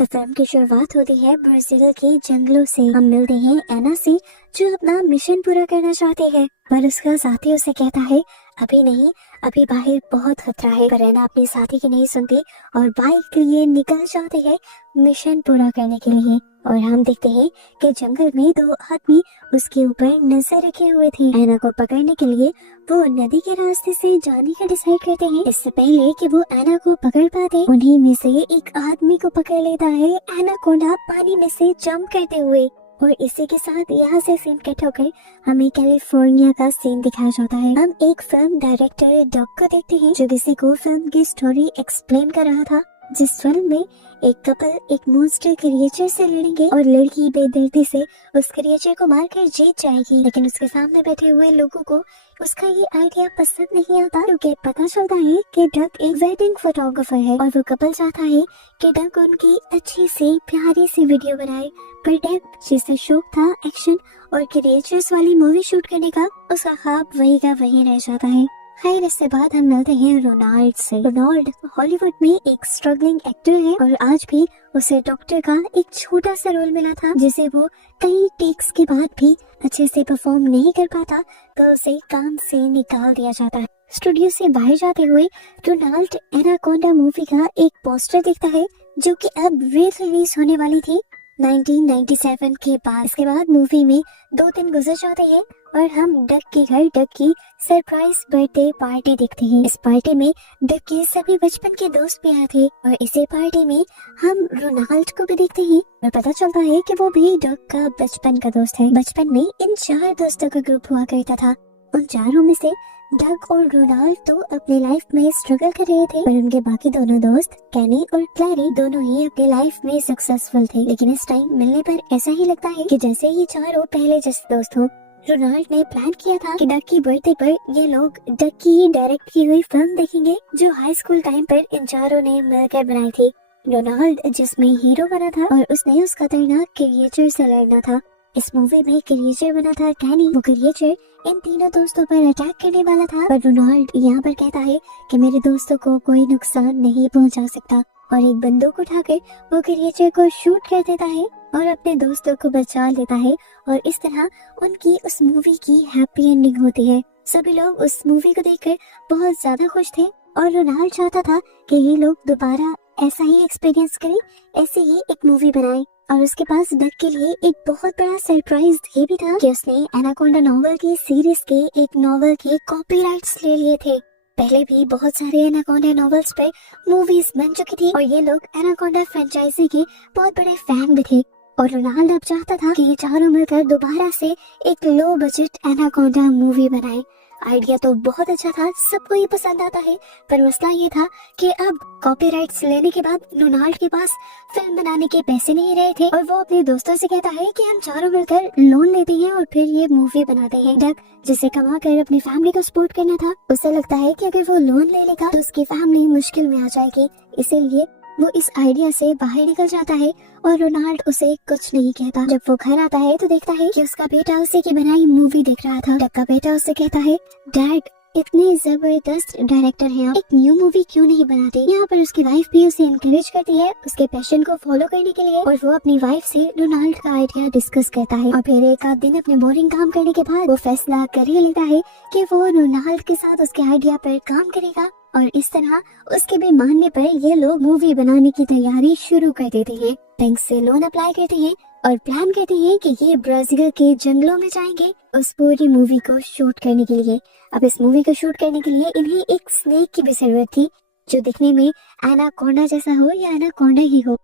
तो फिल्म की शुरुआत होती है ब्राजील के जंगलों से। हम मिलते हैं एना से, जो अपना मिशन पूरा करना चाहती है, पर उसका साथी उसे कहता है अभी नहीं, अभी बाहर बहुत खतरा है। पर एना अपने साथी की नहीं सुनती और बाइक लिए निकल जाती है मिशन पूरा करने के लिए। और हम देखते हैं कि जंगल में दो आदमी उसके ऊपर नजर रखे हुए थे। एना को पकड़ने के लिए वो नदी के रास्ते से जाने का डिसाइड करते हैं। इससे पहले कि वो एना को पकड़ पाते, उन्हीं में से एक आदमी को पकड़ लेता है एनाकोंडा पानी में से जंप करते हुए। और इसी के साथ यहाँ से सीन कट होकर हमें कैलिफोर्निया का सीन दिखाया जाता है। हम एक फिल्म डायरेक्टर डॉग को देखते हैं, जो किसी को फिल्म की स्टोरी एक्सप्लेन कर रहा था। जिस फिल्म में एक कपल एक मॉन्स्टर क्रिएचर से लड़ेंगे और लड़की बेदर्दी से उस क्रिएचर को मारकर जीत जाएगी, लेकिन उसके सामने बैठे हुए लोगों को उसका ये आइडिया पसंद नहीं आता, क्योंकि पता चलता है कि डक एक वेडिंग फोटोग्राफर है और वो कपल चाहता है कि डक उनकी अच्छी सी प्यारी सी वीडियो बनाए। पर डक, जिसे शौक था एक्शन और क्रिएचर्स वाली मूवी शूट करने का, उसका ख्वाब वही का वही रह जाता है। खैर, इसके बाद हम मिलते हैं रोनाल्ड से। रोनाल्ड हॉलीवुड में एक स्ट्रगलिंग एक्टर है और आज भी उसे डॉक्टर का एक छोटा सा रोल मिला था, जिसे वो कई टेक्स के बाद भी अच्छे से परफॉर्म नहीं कर पाता, तो उसे काम से निकाल दिया जाता है। स्टूडियो से बाहर जाते हुए रोनाल्ड एनाकोंडा मूवी का एक पोस्टर देखता है, जो कि अब री रिलीज होने वाली थी 1997 के बाद। इसके बाद मूवी में 2 दिन गुजर जाते हैं और हम डक के घर डक की सरप्राइज बर्थडे पार्टी देखते हैं। इस पार्टी में डक के सभी बचपन के दोस्त भी आए थे और इसी पार्टी में हम रोनाल्ड को भी देखते हैं और पता चलता है कि वो भी डक का बचपन का दोस्त है। बचपन में इन 4 दोस्तों का ग्रुप हुआ करता था। उन चारों में से डक और रोनाल्ड तो अपनी लाइफ में स्ट्रगल कर रहे थे, पर उनके बाकी दोनों दोस्त कैनी और क्लैरी दोनों ही अपनी लाइफ में सक्सेसफुल थे। लेकिन इस टाइम मिलने पर ऐसा ही लगता है कि जैसे ये चारों पहले जैसे दोस्त हो। रोनाल्ड ने प्लान किया था कि डक की बर्थडे पर ये लोग डक की ही डायरेक्ट की हुई फिल्म देखेंगे, जो हाई स्कूल टाइम पर इन चारों ने मिलकर बनाई थी। रोनाल्ड जिसमें हीरो बना था और उसने उस खतरनाक क्रिएचर से लड़ना था। इस मूवी में क्रिएचर बना था कैनी। वो क्रिएचर इन तीनों दोस्तों पर अटैक करने वाला था, पर रोनाल्ड यहाँ पर कहता है कि मेरे दोस्तों को कोई नुकसान नहीं पहुँचा सकता, और एक बंदूक उठाकर वो क्रिएचर को शूट कर देता है और अपने दोस्तों को बचा लेता है। और इस तरह उनकी उस मूवी की हैप्पी एंडिंग होती है। सभी लोग उस मूवी को देखकर बहुत ज्यादा खुश थे और रोनाल्ड चाहता था कि ये लोग दोबारा ऐसा ही एक्सपीरियंस करें, ऐसे ही एक मूवी बनाए। और उसके पास डक के लिए एक बहुत बड़ा सरप्राइज ये भी था कि उसने एनाकोंडा नॉवल की सीरीज के एक नॉवल के कॉपीराइट्स ले लिए थे। पहले भी बहुत सारे एनाकोंडा नॉवेल्स पे मूवीज बन चुकी थी और ये लोग एनाकोंडा फ्रेंचाइजी के बहुत बड़े फैन भी थे। और रोनाल्ड अब चाहता था कि ये चारों मिलकर दोबारा से एक लो बजट एनाकोंडा मूवी बनाए। आइडिया तो बहुत अच्छा था, सबको ये पसंद आता है, पर मसला ये था कि अब कॉपीराइट्स लेने के बाद रोनाल्ड के पास फिल्म बनाने के पैसे नहीं रहे थे और वो अपने दोस्तों से कहता है कि हम चारों मिलकर लोन लेते हैं और फिर ये मूवी बनाते हैं। डक, जिसे कमा कर अपनी फैमिली को सपोर्ट करना था, उसे लगता है कि अगर वो लोन ले लेगा तो उसकी फैमिली मुश्किल में आ जाएगी, इसीलिए वो इस आइडिया से बाहर निकल जाता है और रोनाल्ड उसे कुछ नहीं कहता। जब वो घर आता है तो देखता है कि उसका बेटा उसी की बनाई मूवी देख रहा था। डक का बेटा उससे कहता है, डैड, इतने जबरदस्त डायरेक्टर हैं आप, एक न्यू मूवी क्यों नहीं बनाते? यहाँ पर उसकी वाइफ भी उसे एनकरेज करती है उसके पैशन को फॉलो करने के लिए, और वो अपनी वाइफ से रोनाल्ड का आइडिया डिस्कस करता है। और फिर एक आध दिन अपने बोरिंग काम करने के बाद वो फैसला कर ही लेता है कि वो रोनाल्ड के साथ उसके आइडिया पर काम करेगा, और इस तरह उसके भी मानने पर ये लोग मूवी बनाने की तैयारी शुरू कर देते हैं। बैंक से लोन अप्लाई करते हैं और प्लान करते हैं कि ये ब्राजील के जंगलों में जाएंगे उस पूरी मूवी को शूट करने के लिए। अब इस मूवी को शूट करने के लिए इन्हें एक स्नेक की भी जरूरत थी, जो दिखने में एनाकोंडा जैसा हो या एनाकोंडा ही हो।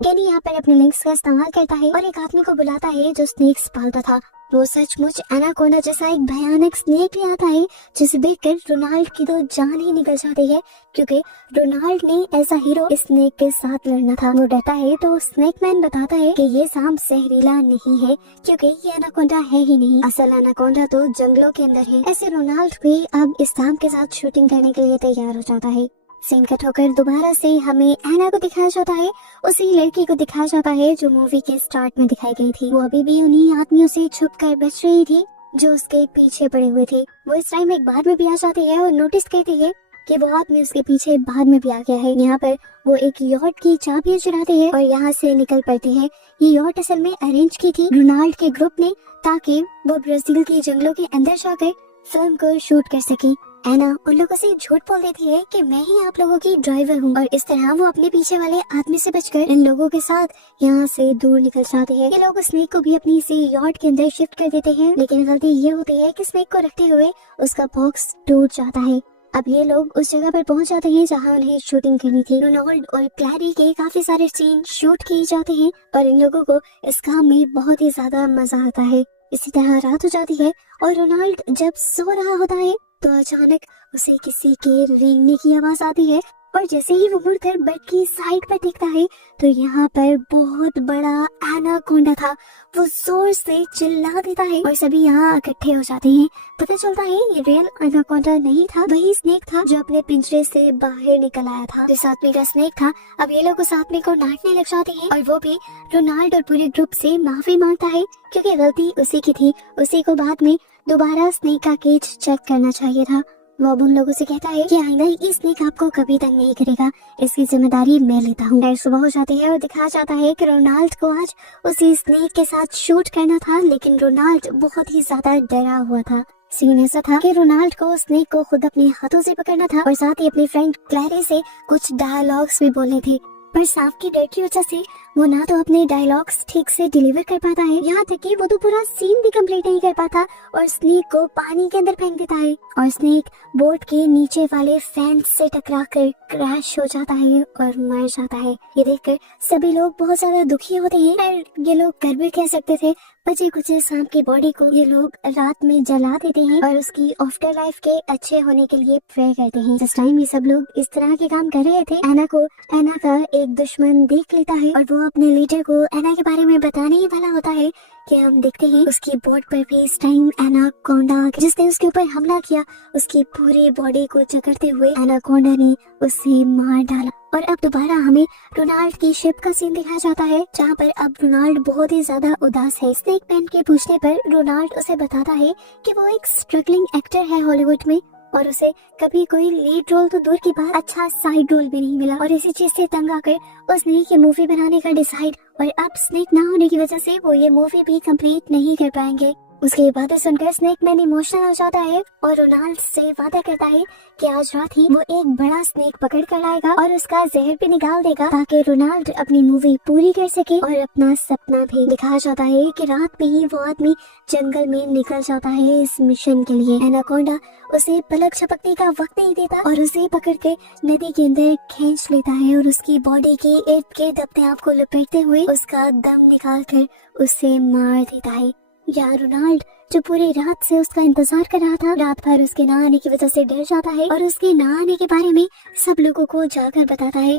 कैनी यहाँ पर अपने लिंक्स का इस्तेमाल करता है और एक आदमी को बुलाता है जो स्नेक्स पालता था। वो सचमुच एनाकोंडा जैसा एक भयानक स्नेक ले आता है, जिसे देखकर रोनाल्ड की तो जान ही निकल जाती है, क्योंकि रोनाल्ड ने एज अ हीरो इस स्नेक के साथ लड़ना था। वो डरता है तो स्नेक मैन बताता है कि ये सांप जहरीला नहीं है, क्योंकि ये एनाकोंडा है ही नहीं, असल एनाकोंडा तो जंगलों के अंदर है। ऐसे रोनाल्ड भी अब इस सांप के साथ शूटिंग करने के लिए तैयार हो जाता है। सीन कट होकर दोबारा से हमें एना को दिखाया जाता है, उसी लड़की को दिखाया जाता है जो मूवी के स्टार्ट में दिखाई गई थी। वो अभी भी उन्हीं आदमियों से छुपकर बच रही थी जो उसके पीछे पड़े हुए थे। वो इस टाइम एक बार में भी आ जाती है और नोटिस करती है कि वो आदमी उसके पीछे बाद में भी आ गया है। यहाँ पर वो एक यॉट की चाबियां चुराते हैं और यहाँ से निकल पड़ते हैं। ये यॉट असल में अरेंज की थी रोनाल्ड के ग्रुप ने, ताकि वो ब्राजील के जंगलों के अंदर जाकर फिल्म को शूट कर सके। एना उन लोगों से झूठ बोल देती है कि मैं ही आप लोगों की ड्राइवर हूँ, और इस तरह वो अपने पीछे वाले आदमी से बचकर इन लोगों के साथ यहाँ से दूर निकल जाते हैं। ये लोग स्नेक को भी अपनी इसी यॉट के अंदर शिफ्ट कर देते हैं, लेकिन गलती ये होती है कि स्नेक को रखते हुए उसका बॉक्स टूट जाता है। अब ये लोग उस जगह पर पहुंच जाते हैं जहां उन्हें शूटिंग करनी थी। रोनाल्ड और क्लैरी के काफी सारे सीन शूट किए जाते हैं और इन लोगों को इस काम में बहुत ही ज्यादा मजा आता है। इसी तरह रात हो जाती है और रोनाल्ड जब सो रहा होता है तो अचानक उसे किसी के रेंगने की आवाज आती है, और जैसे ही वो मुड़कर बेड की साइड पर देखता है तो यहाँ पर बहुत बड़ा एनाकोंडा था। वो जोर से चिल्ला देता है और सभी यहाँ इकट्ठे हो जाते हैं। पता चलता है ये रियल एनाकोंडा नहीं था, वही स्नेक था जो अपने पिंजरे से बाहर निकल आया था। जिस आदमी का स्नेक था, अब ये लोग उस आदमी को डांटने लग जाते हैं और वो भी रोनाल्ड और पूरे ग्रुप से माफी मांगता है, क्योंकि गलती उसी की थी। उसी को बाद में दोबारा स्नेक का केज चेक करना चाहिए था। वो उन लोगों से कहता है कि आइंदा ये स्नेक आपको कभी तंग नहीं करेगा, इसकी जिम्मेदारी मैं लेता हूँ। फिर सुबह हो जाती है और दिखाया जाता है कि रोनाल्ड को आज उसी स्नेक के साथ शूट करना था, लेकिन रोनाल्ड बहुत ही ज्यादा डरा हुआ था। सीन ऐसा था कि रोनाल्ड को स्नेक को खुद अपने हाथों से पकड़ना था और साथ ही अपनी फ्रेंड क्लैरी से कुछ डायलॉग्स भी बोलने थे, पर सांप की डर की वजह से वो ना तो अपने डायलॉग्स ठीक से डिलीवर कर पाता है, यहाँ तक कि वो तो पूरा सीन भी कंप्लीट नहीं कर पाता और स्नेक को पानी के अंदर फेंक देता है और स्नेक बोट के नीचे वाले फेंस से टकराकर क्रैश हो जाता है और मर जाता है। ये देखकर सभी लोग बहुत ज्यादा दुखी होते हैं। पर ये लोग कर भी कह सकते थे, बचे कुचे सांप की बॉडी को ये लोग रात में जला देते हैं और उसकी आफ्टर लाइफ के अच्छे होने के लिए प्रे करते हैं। जिस टाइम ये सब लोग इस तरह के काम कर रहे थे, एना का एक दुश्मन देख लेता है और वो अपने लीडर को एना के बारे में बताने ही वाला होता है कि हम देखते हैं उसकी बोट पर भी इस टाइम एनाकोंडा, जिसने उसके ऊपर हमला किया, उसकी पूरी बॉडी को जकड़ते हुए एनाकोंडा ने उसे मार डाला। और अब दोबारा हमें रोनाल्ड की शिप का सीन दिखाया जाता है, जहाँ पर अब रोनाल्ड बहुत ही ज्यादा उदास है। स्नेक मैन के पूछने पर रोनाल्ड उसे बताता है कि वो एक स्ट्रगलिंग एक्टर है हॉलीवुड में और उसे कभी कोई लीड रोल तो दूर की बात अच्छा साइड रोल भी नहीं मिला, और इसी चीज से तंग आकर उसने ये मूवी बनाने का डिसाइड, और अब स्नेक ना होने की वजह से वो ये मूवी भी कंप्लीट नहीं कर पाएंगे। उसकी बातें सुनकर स्नेक मैन इमोशनल हो जाता है और रोनाल्ड से वादा करता है कि आज रात ही वो एक बड़ा स्नेक पकड़ कर लाएगा और उसका जहर भी निकाल देगा, ताकि रोनाल्ड अपनी मूवी पूरी कर सके और अपना सपना भी। दिखाया जाता है कि रात में ही वो आदमी जंगल में निकल जाता है इस मिशन के लिए। एनाकोंडा उसे पलक झपकने का वक्त नहीं देता और उसे पकड़ के नदी के अंदर खींच लेता है और उसकी बॉडी के इर्द गिर्द अपने आप को लपेटते हुए उसका दम निकाल कर उसे मार देता है। यार रोनाल्ड जो पूरी रात से उसका इंतजार कर रहा था, रात भर उसके ना आने की वजह से डर जाता है और उसके ना आने के बारे में सब लोगों को जाकर बताता है।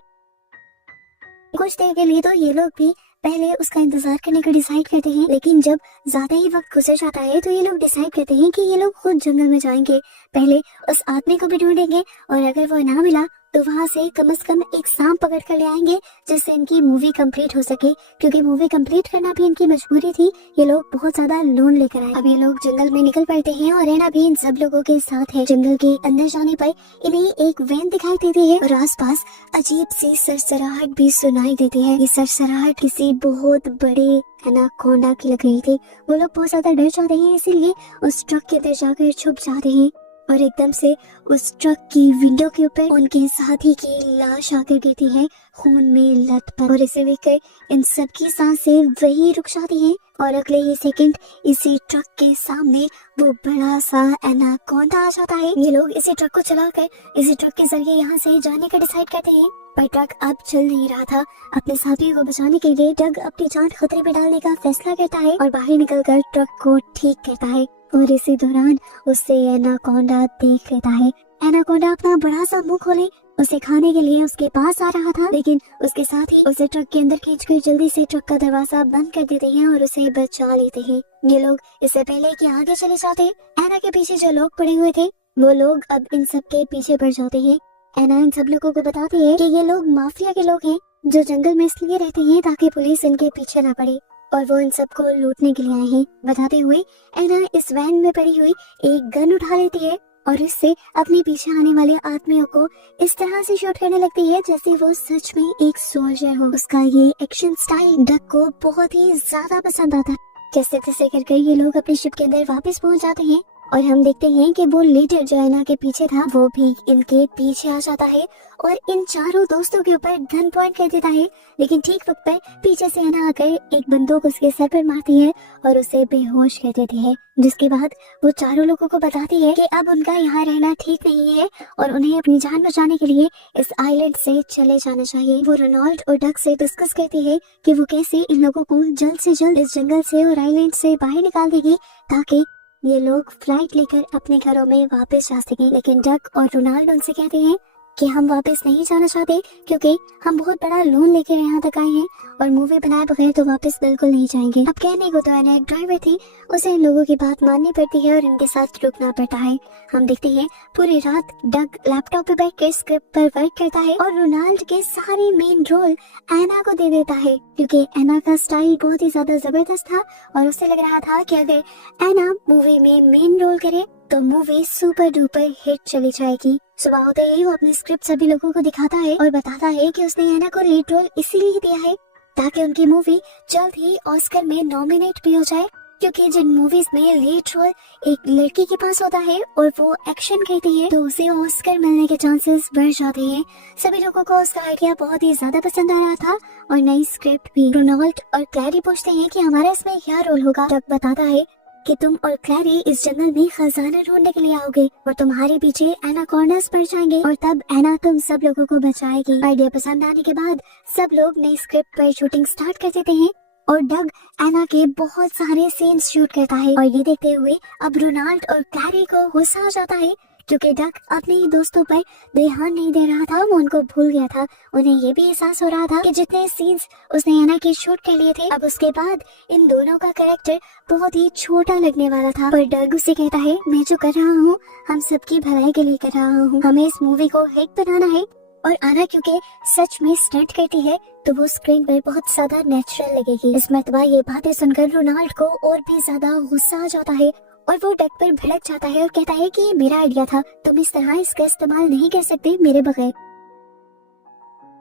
कुछ देर के लिए तो ये लोग भी पहले उसका इंतजार करने का डिसाइड करते हैं, लेकिन जब ज्यादा ही वक्त गुजर जाता है तो ये लोग डिसाइड करते हैं कि ये लोग खुद जंगल में जाएंगे, पहले उस आदमी को भी ढूंढेंगे और अगर वो ना मिला तो वहाँ से कम एक सांप पकड़ कर ले आएंगे, जिससे इनकी मूवी कंप्लीट हो सके, क्योंकि मूवी कंप्लीट करना भी इनकी मजबूरी थी। ये लोग बहुत ज्यादा लोन लेकर आए। अब ये लोग जंगल में निकल पड़ते हैं और एना भी इन सब लोगों के साथ है। जंगल के अंदर जाने पर इन्हें एक वैन दिखाई देती है और आसपास अजीब सी सरसराहट भी सुनाई देती है। ये सरसराहट किसी बहुत बड़े एनाकोंडा की लग रही थी। वो लोग बहुत ज्यादा डर जाते हैं, इसीलिए उस ट्रक के अंदर जाकर छुप जाते हैं और एकदम से उस ट्रक की विंडो के ऊपर उनके साथी की लाश आकर गिरती है खून में लथपथ, और इसे देखकर इन सब की सांसें वही रुक जाती हैं और अगले ही सेकंड इसी ट्रक के सामने वो बड़ा सा एनाकोंडा आ जाता है। ये लोग इसी ट्रक को चलाकर इसी ट्रक के जरिए यहाँ से जाने का डिसाइड करते हैं, पर ट्रक अब चल नहीं रहा था। अपने साथियों को बचाने के लिए डग अपनी जान खतरे में डालने का फैसला करता है और बाहर निकलकर ट्रक को ठीक करता है, और इसी दौरान उसे एनाकोंडा देख लेता है। एनाकोंडा अपना बड़ा सा मुंह खोले उसे खाने के लिए उसके पास आ रहा था, लेकिन उसके साथ ही उसे ट्रक के अंदर खींचकर जल्दी से ट्रक का दरवाजा बंद कर देते हैं और उसे बचा लेते हैं। ये लोग इससे पहले कि आगे चले जाते, एना के पीछे जो लोग पड़े हुए थे वो लोग अब इन सब के पीछे पड़ जाते हैं। एना इन सब लोगों को बताती है कि ये लोग माफिया के लोग हैं जो जंगल में इसलिए रहते हैं ताकि पुलिस इनके पीछे न पड़े, और वो इन सबको लूटने के लिए आए हैं। बताते हुए एना इस वैन में पड़ी हुई एक गन उठा लेती है और इससे अपने पीछे आने वाले आदमियों को इस तरह से शूट करने लगती है जैसे वो सच में एक सोल्जर हो। उसका ये एक्शन स्टाइल डक को बहुत ही ज्यादा पसंद आता है। जैसे तैसे करके ये लोग अपने शिप के अंदर वापस पहुंच जाते हैं और हम देखते हैं कि वो लीडर जो एना के पीछे था वो भी इनके पीछे आ जाता है और इन चारों दोस्तों के ऊपर गन पॉइंट कर देता है। लेकिन ठीक वक्त पर पीछे से एना आकर एक बंदूक उसके सर पर मारती है और उसे बेहोश कर देती है, जिसके बाद वो चारों लोगों को बताती है कि अब उनका यहाँ रहना ठीक नहीं है और उन्हें अपनी जान बचाने के लिए इस आइलैंड से चले जाना चाहिए। वो रोनाल्ड और डक से डिस्कस करती है कि वो कैसे इन लोगों को जल्द से जल्द इस जंगल से और आइलैंड से बाहर निकाल देगी ताकि ये लोग फ्लाइट लेकर अपने घरों में वापस जा सकें। लेकिन डक और रोनाल्ड उनसे कहते हैं कि हम वापस नहीं जाना चाहते क्योंकि हम बहुत बड़ा लोन लेकर यहाँ तक आए हैं और मूवी बनाए बगैर तो वापस बिल्कुल नहीं जाएंगे। अब कहने को तो एना एक ड्राइवर थी, उसे इन लोगों की बात माननी पड़ती है और इनके साथ रुकना पड़ता है। हम देखते हैं पूरी रात डक लैपटॉप पे बैठ कर स्क्रिप्ट पर वर्क करता है और रोनाल्ड के सारे मेन रोल एना को दे देता है क्योंकि एना का स्टाइल बहुत ही ज्यादा जबरदस्त था और उसे लग रहा था कि अगर एना मूवी में मेन रोल करे तो मूवी सुपर डुपर हिट चली जाएगी। सुबह होते ही वो अपनी स्क्रिप्ट सभी लोगों को दिखाता है और बताता है कि उसने एना को लीड रोल इसीलिए दिया है ताकि उनकी मूवी जल्द ही ऑस्कर में नॉमिनेट भी हो जाए, क्योंकि जिन मूवीज में लीड रोल एक लड़की के पास होता है और वो एक्शन करती है तो उसे ऑस्कर मिलने के चांसेस बढ़ जाते हैं। सभी लोगों को उसका आइडिया बहुत ही ज्यादा पसंद आ रहा था और नई स्क्रिप्ट भी। रोनाल्ड और क्लैरी पूछते हैं कि हमारा इसमें क्या रोल होगा। डक बताता है कि तुम और क्लैरी इस जंगल में खजाना ढूंढने के लिए आओगे और तुम्हारे पीछे एनाकोंडास पड़ जाएंगे और तब एना तुम सब लोगों को बचाएगी। आइडिया पसंद आने के बाद सब लोग नई स्क्रिप्ट पर शूटिंग स्टार्ट कर देते हैं और डग एना के बहुत सारे सीन्स शूट करता है और ये देखते हुए अब रोनाल्ड और क्लैरी को गुस्सा आ जाता है क्योंकि डक अपने ही दोस्तों पर ध्यान नहीं दे रहा था, वो उनको भूल गया था। उन्हें ये भी एहसास हो रहा था कि जितने सीन्स उसने एना के शूट कर लिए थे अब उसके बाद इन दोनों का कैरेक्टर बहुत ही छोटा लगने वाला था। पर डग उसे कहता है मैं जो कर रहा हूँ हम सबकी भलाई के लिए कर रहा हूँ, हमें इस मूवी को हिट बनाना है। और आना क्योंकि सच में स्टंट करती है तो वो स्क्रीन पर बहुत ज्यादा नेचुरल लगेगी। इस मरतबा ये बातें सुनकर रोनाल्ड को और भी ज्यादा गुस्सा आ जाता है और वो डक पर भड़क जाता है और कहता है कि ये मेरा आइडिया था, तुम इस तरह इसका इस्तेमाल नहीं कर सकते मेरे बगैर।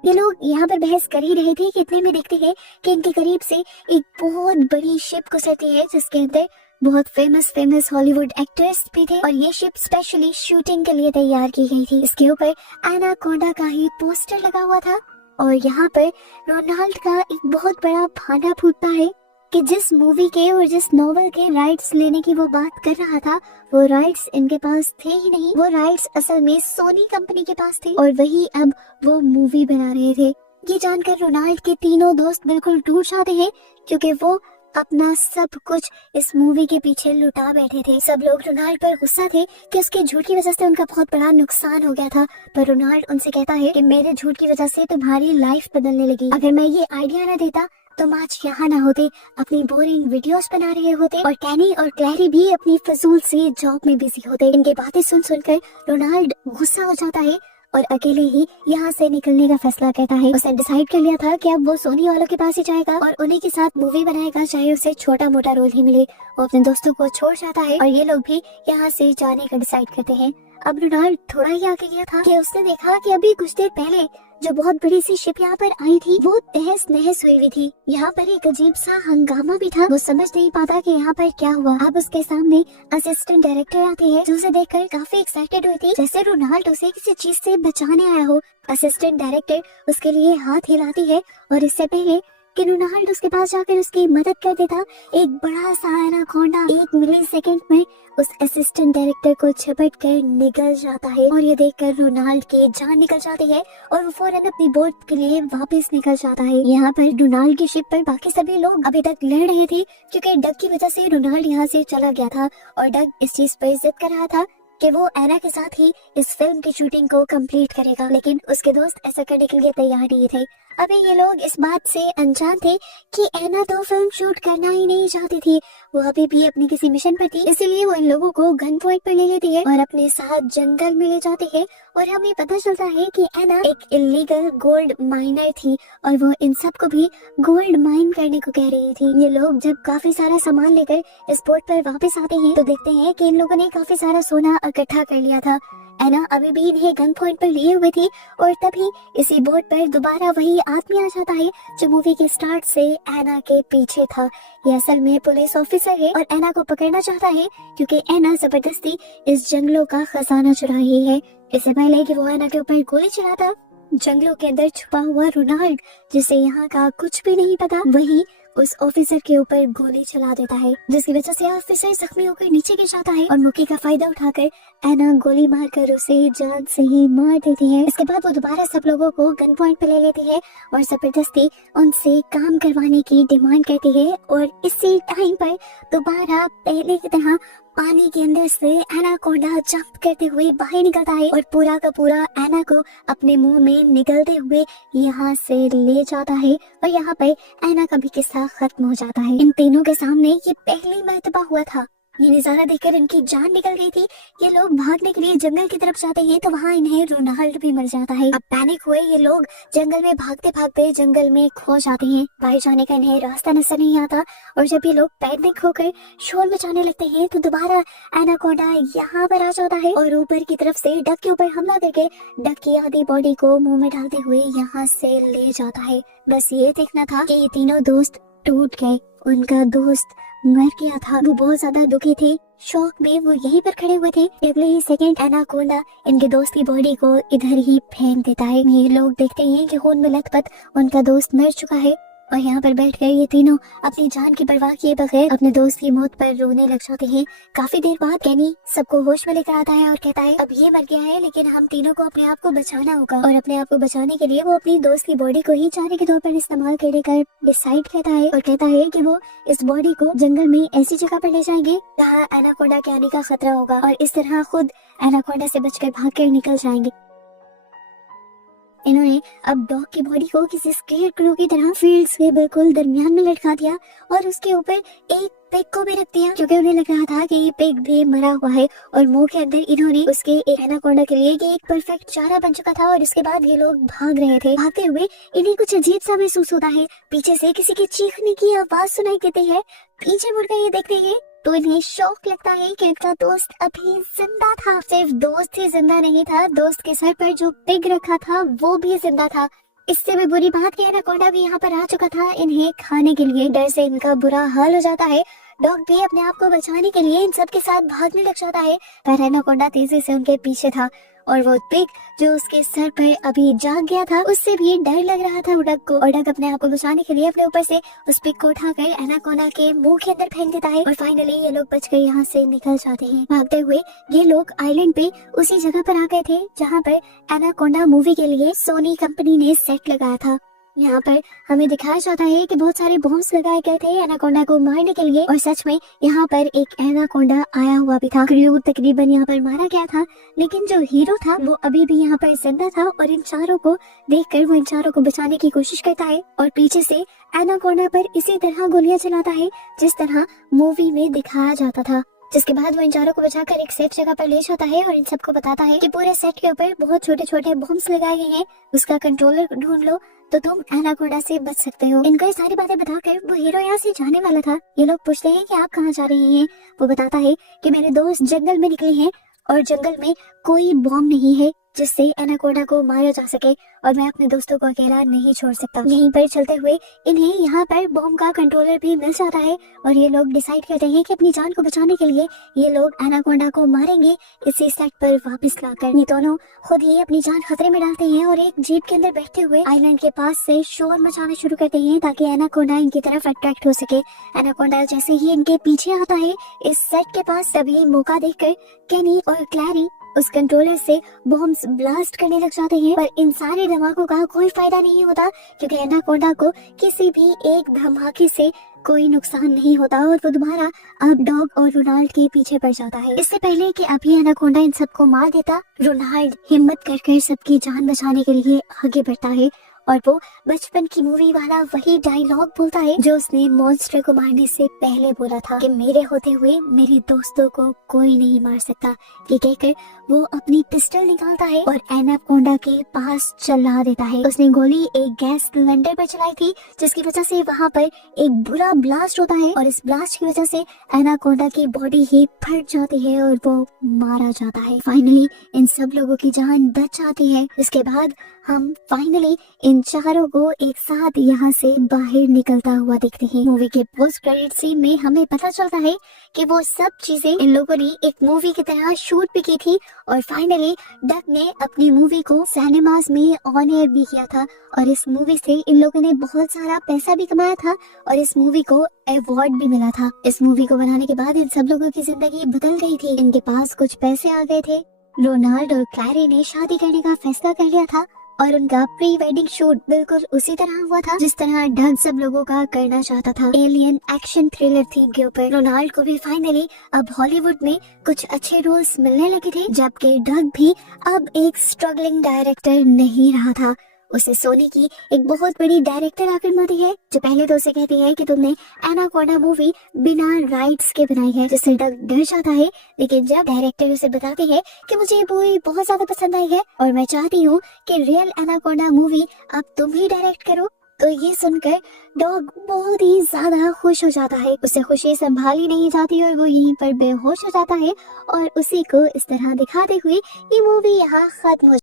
ये लोग यहाँ पर बहस कर ही रहे थे कि इतने में देखते हैं कि इनके करीब से एक बहुत बड़ी शिप गुजरती है जिसके अंदर बहुत फेमस हॉलीवुड एक्टर्स भी थे और ये शिप स्पेशली शूटिंग के लिए तैयार की गई थी। इसके ऊपर एनाकोंडा का ही पोस्टर लगा हुआ था और यहाँ पर रोनाल्ड का एक बहुत बड़ा भांडा फूटता है कि जिस मूवी के और जिस नॉवल के राइट्स लेने की वो बात कर रहा था वो राइट्स इनके पास थे ही नहीं। वो राइट्स असल में सोनी कंपनी के पास थे और वही अब वो मूवी बना रहे थे। ये जानकर रोनाल्ड के तीनों दोस्त बिल्कुल टूट जाते हैं क्योंकि वो अपना सब कुछ इस मूवी के पीछे लुटा बैठे थे। सब लोग रोनाल्ड पर गुस्सा थे कि उसके झूठ की वजह से उनका बहुत बड़ा नुकसान हो गया था, पर रोनाल्ड उनसे कहता है कि मेरे झूठ की वजह से तुम्हारी लाइफ बदलने लगी। अगर मैं ये आइडिया ना देता तुम आज यहाँ ना होते, अपनी बोरिंग वीडियोस बना रहे होते और कैनी और क्लैरी भी अपनी फजूल से जॉब में बिजी होते। इनकी बातें सुन सुनकर रोनाल्ड गुस्सा हो जाता है और अकेले ही यहाँ से निकलने का फैसला करता है। उसने डिसाइड कर लिया था कि अब वो सोनी वालों के पास ही जाएगा और उन्हीं के साथ मूवी बनाएगा, चाहे उसे छोटा मोटा रोल ही मिले। वो अपने दोस्तों को छोड़ जाता है और ये लोग भी यहाँ से जाने का डिसाइड करते हैं। अब रोनाल्ड थोड़ा ही आगे गया था कि उसने देखा कि अभी कुछ देर पहले जो बहुत बड़ी सी शिप यहाँ पर आई थी वो तहस नहस हुई थी। यहाँ पर एक अजीब सा हंगामा भी था। वो समझ नहीं पाता कि यहाँ पर क्या हुआ। अब उसके सामने असिस्टेंट डायरेक्टर आती है जो उसे देखकर काफी एक्साइटेड हुई थी, जैसे रोनाल्ड उसे किसी चीज से बचाने आया हो। असिस्टेंट डायरेक्टर उसके लिए हाथ हिलाती है और इससे पहले कि रोनाल्ड उसके पास जाकर उसकी मदद कर देता, एक बड़ा सा एनाकोंडा 1 मिलीसेकंड में उस असिस्टेंट डायरेक्टर को झपट कर निकल जाता है और ये देखकर रोनाल्ड की जान निकल जाती है और वो फौरन अपनी बोट के लिए वापस निकल जाता है। यहाँ पर रोनाल्ड की शिप पर बाकी सभी लोग अभी तक लड़ रहे थे क्योंकि डग की वजह से रोनाल्ड यहाँ से चला गया था और डग इस चीज पर जिद कर रहा था कि वो एना के साथ ही इस फिल्म की शूटिंग को कंप्लीट करेगा, लेकिन उसके दोस्त ऐसा करने के लिए तैयार नहीं थे। अभी ये लोग इस बात से अनजान थे कि एना तो फिल्म शूट करना ही नहीं चाहती थी, वो अभी भी अपनी किसी मिशन पर थी। इसीलिए वो इन लोगों को गन पॉइंट पर ले लेती है और अपने साथ जंगल में ले जाती है। और हमें पता चलता है कि एना एक इलीगल गोल्ड माइनर थी और वो इन सबको भी गोल्ड माइन करने को कह रही थी। ये लोग जब काफी सारा सामान लेकर इस बोट पर वापस आते हैं तो देखते हैं कि इन लोगों ने काफी सारा सोना इकट्ठा कर लिया था। एना अभी भी इन्हें गन पॉइंट पर लिए हुए थी और तभी इसी बोट पर दोबारा वही आदमी आ जाता है जो मूवी के स्टार्ट से एना के पीछे था। ये असल में पुलिस ऑफिसर है और एना को पकड़ना चाहता है क्योंकि एना जबरदस्ती इस जंगलों का खजाना चुरा रही है। इससे पहले कि वो एना के ऊपर गोली चलाता, जंगलों के अंदर छुपा हुआ रोनाल्ड, जिसे यहाँ का कुछ भी नहीं पता, वही उस ऑफिसर के ऊपर गोली चला देता है, जिसकी वजह से ऑफिसर जख्मी होकर नीचे गिर जाता है और मौके का फायदा उठाकर एना गोली मारकर उसे जान से ही मार देती है। इसके बाद वो दोबारा सब लोगों को गन पॉइंट पे ले लेती है और जबरदस्ती उनसे काम करवाने की डिमांड करती है। और इसी टाइम पर दोबारा पहले की तरह पानी के अंदर से एनाकोंडा जंप करते हुए बाहर निकलता है और पूरा का पूरा एना को अपने मुंह में निगलते हुए यहाँ से ले जाता है। और यहाँ पर एना का भी किस्सा खत्म हो जाता है। इन तीनों के सामने ये पहली मर्तबा हुआ था। ये नजारा देखकर इनकी जान निकल गई थी। ये लोग भागने के लिए जंगल की तरफ जाते हैं तो वहाँ इन्हें रोनाल्ड भी मर जाता है। अब पैनिक हुए ये लोग जंगल में भागते भागते जंगल में खो जाते हैं। बाहर जाने का इन्हें रास्ता नजर नहीं आता और जब ये लोग पैनिक होकर शोर मचाने लगते हैं तो दोबारा एनाकोंडा यहाँ पर आ जाता है और ऊपर की तरफ से डक के ऊपर हमला करके डक की आधी बॉडी को मुंह में डालते हुए यहाँ से ले जाता है। बस ये देखना था कि ये तीनों दोस्त टूट गए, उनका दोस्त मर गया था। वो बहुत ज्यादा दुखी थे, शौक में वो यहीं पर खड़े हुए थे। अगले ही सेकंड एनाकोंडा इनके दोस्त की बॉडी को इधर ही फेंक देता है। ये लोग देखते हैं कि खून में लथपथ उनका दोस्त मर चुका है और यहाँ पर बैठ कर ये तीनों अपनी जान की परवाह किए बगैर अपने दोस्त की मौत पर रोने लग जाते हैं। काफी देर बाद कैनी सबको होश में लेकर आता है और कहता है अब ये मर गया है लेकिन हम तीनों को अपने आप को बचाना होगा। और अपने आप को बचाने के लिए वो अपनी दोस्त की बॉडी को ही चारे के तौर पर इस्तेमाल करने का डिसाइड करता है और कहता है कि वो इस बॉडी को जंगल में ऐसी जगह पर ले जाएंगे जहाँ एनाकोंडा के आने का खतरा होगा और इस तरह खुद एनाकोंडा से बचकर भागकर निकल जाएंगे। इन्होंने अब डॉग की बॉडी को किसी स्केयरक्रो की तरह फील्ड्स के बिल्कुल दरमियान में लटका दिया और उसके ऊपर एक पिग को भी रख दिया क्योंकि उन्हें लग रहा था कि ये पिग भी मरा हुआ है और मुंह के अंदर इन्होंने उसके एक एनाकोंडा के लिए एक परफेक्ट चारा बन चुका था। और इसके बाद ये लोग भाग रहे थे। भागते हुए इन्हें कुछ अजीब सा महसूस होता है, पीछे से किसी की चीखने की आवाज सुनाई देती है। पीछे मुड़कर ये देखते हैं तो इन्हें शौक लगता है कि इनका दोस्त अभी जिंदा था। सिर्फ दोस्त ही जिंदा नहीं था, दोस्त के सर पर जो पिग रखा था वो भी जिंदा था। इससे भी बुरी बात कि एनाकोंडा भी यहाँ पर आ चुका था इन्हें खाने के लिए। डर से इनका बुरा हाल हो जाता है। डॉग भी अपने आप को बचाने के लिए इन सब के साथ भागने लग जाता है पर एनाकोंडा तेजी से उनके पीछे था और वो पिग जो उसके सर पर अभी जाग गया था उससे भी डर लग रहा था डग को। और डग अपने आप को बचाने के लिए अपने ऊपर से उस पिग को उठाकर एनाकोंडा के मुंह के अंदर फेंक देता है और फाइनली ये लोग बचकर यहाँ से निकल जाते हैं। भागते हुए ये लोग आइलैंड पे उसी जगह पर आ गए थे जहाँ पर एनाकोंडा मूवी के लिए सोनी कंपनी ने सेट लगाया था। यहाँ पर हमें दिखाया जाता है कि बहुत सारे बॉम्ब्स लगाए गए थे एनाकोंडा को मारने के लिए और सच में यहाँ पर एक एनाकोंडा आया हुआ भी था। क्रू तकरीबन यहाँ पर मारा गया था लेकिन जो हीरो था वो अभी भी यहाँ पर जिंदा था और इन चारों को देखकर वो इन चारों को बचाने की कोशिश करता है और पीछे से एनाकोंडा पर इसी तरह गोलियां चलाता है जिस तरह मूवी में दिखाया जाता था। जिसके बाद वो इन चारों को बचाकर एक सेफ जगह पर ले जाता है और इन सबको बताता है कि पूरे सेट के ऊपर बहुत छोटे छोटे बॉम्ब्स लगाए गए हैं, उसका कंट्रोलर ढूंढ लो तो तुम एनाकोंडा से बच सकते हो। इनको ये सारी बातें बताकर वो हीरो यहाँ से जाने वाला था। ये लोग पूछते हैं कि आप कहाँ जा रहे हैं। वो बताता है कि मेरे दोस्त जंगल में निकले हैं और जंगल में कोई बॉम्ब नहीं है जिससे एनाकोंडा को मारा जा सके और मैं अपने दोस्तों को अकेला नहीं छोड़ सकता। यहीं पर चलते हुए इन्हें यहाँ पर बॉम्ब का कंट्रोलर भी मिल जाता है और ये लोग डिसाइड करते हैं कि अपनी जान को बचाने के लिए ये लोग एनाकोंडा को मारेंगे इसी सेट पर वापस लाकर। ये दोनों खुद ही अपनी जान खतरे में डालते हैं और एक जीप के अंदर बैठते हुए आइलैंड के पास से शोर मचाना शुरू करते हैं ताकि एनाकोंडा इनकी तरफ अट्रैक्ट हो सके। एनाकोंडा जैसे ही इनके पीछे आता है इस सेट के पास तभी मौका देखकर केनी और क्लैरी उस कंट्रोलर से बॉम्ब्स ब्लास्ट करने लग जाते हैं पर इन सारे धमाकों का कोई फायदा नहीं होता क्योंकि एनाकोंडा को किसी भी एक धमाके से कोई नुकसान नहीं होता और वो दोबारा अब डॉग और रोनाल्ड के पीछे पड़ जाता है। इससे पहले कि अभी एनाकोंडा इन सबको मार देता, रोनाल्ड हिम्मत कर सबकी जान बचाने के लिए आगे बढ़ता है और वो बचपन की मूवी वाला वही डायलॉग बोलता है जो उसने मॉन्स्टर को मारने से पहले बोला था कि मेरे होते हुए मेरे दोस्तों को कोई नहीं मार सकता। ये कहकर वो अपनी पिस्टल निकालता है और एनाकोंडा के पास चला देता है। उसने गोली एक गैस सिलेंडर पर चलाई थी जिसकी वजह से वहाँ पर एक बुरा ब्लास्ट होता है और इस ब्लास्ट की वजह से एनाकोंडा की बॉडी ही फट जाती है और वो मारा जाता है। फाइनली इन सब लोगों की जान बच जाती है। इसके बाद हम फाइनली इन चारों को एक साथ यहाँ से बाहर निकलता हुआ देखते हैं। मूवी के पोस्ट क्रेडिट सीन में हमें पता चलता है कि वो सब चीजें इन लोगों ने एक मूवी की तरह शूट भी की थी और फाइनली डक ने अपनी मूवी को सिनेमास में ऑन एयर भी किया था और इस मूवी से इन लोगों ने बहुत सारा पैसा भी कमाया था और इस मूवी को अवार्ड भी मिला था। इस मूवी को बनाने के बाद इन सब लोगों की जिंदगी बदल गई थी। इनके पास कुछ पैसे आ गए थे। रोनाल्ड और क्लैरी ने शादी करने का फैसला कर लिया था और उनका प्री वेडिंग शूट बिल्कुल उसी तरह हुआ था जिस तरह डग सब लोगों का करना चाहता था। एलियन एक्शन थ्रिलर थीम के ऊपर रोनाल्ड को भी फाइनली अब हॉलीवुड में कुछ अच्छे रोल्स मिलने लगे थे, जबकि डग भी अब एक स्ट्रगलिंग डायरेक्टर नहीं रहा था। उसे सोनी की एक बहुत बड़ी डायरेक्टर आकर मिलती है जो पहले तो उसे कहती है कि तुमने एनाकोंडा मूवी बिना राइट्स के बनाई है, जिससे डग डर जाता है। लेकिन जब डायरेक्टर उसे बताते हैं कि मुझे ये मूवी बहुत ज्यादा पसंद आई है और मैं चाहती हूँ कि रियल एनाकोंडा मूवी अब तुम ही डायरेक्ट करो, तो ये सुनकर डॉग बहुत ही ज्यादा खुश हो जाता है। उसे खुशी संभाली नहीं जाती और वो यहीं पर बेहोश हो जाता है और उसी को इस तरह दिखाते हुए ये मूवी यहाँ खत्म हो